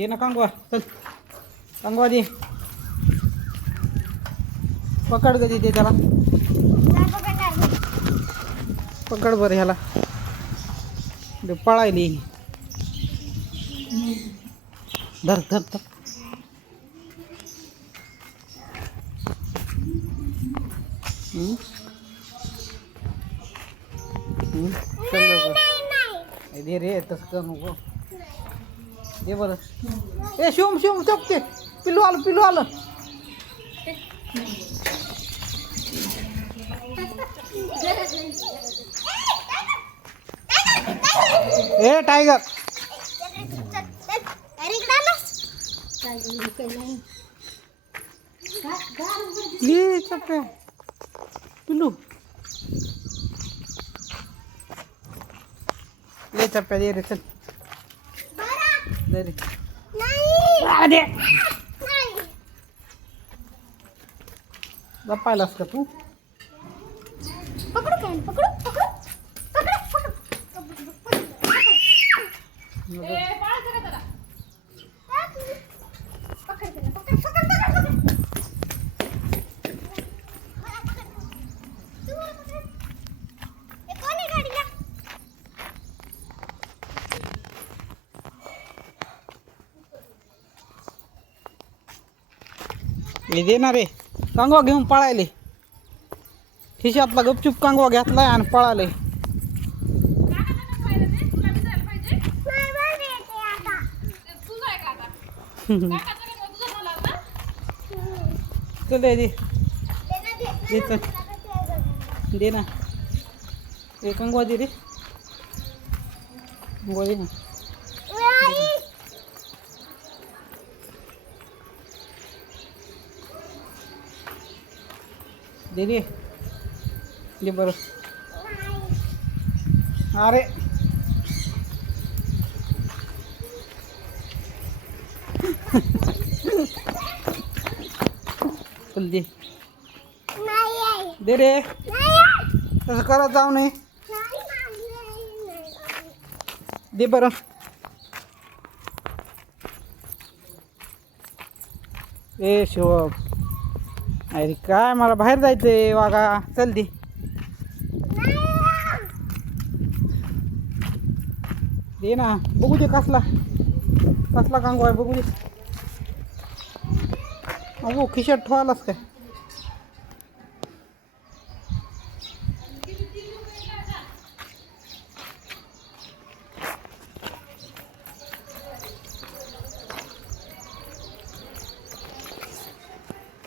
दे ना कांगवा चल कांगवा दे पकड कधी दे त्याला पकड बरं ह्याला पळायली धर धर धर दे रे तसं कर नको दे बरं ए शिवम शिवम चपते पिल्लू आलं ए टायगर ये चपटे पिल्लू ले चप्प्या दे रे चल दे रे दे लपायलास का तू हे दे ना रे कांगवा घेऊन पळायले खिशातला गपचूप कांगवा घेतलाय आणि पळाले चल दे दे चल दे ना हे कांगवा दे रे कांगवा दे ना दे दे दे बरं अरे चल दे दे रे तसं करत जाऊ नये दे बरं ए शिवम अरे काय मला बाहेर जायचंय वागा चल दे दे ना बघू दे कसला कांगवा आहे बघू दे अगो खिशात ठेवालास काय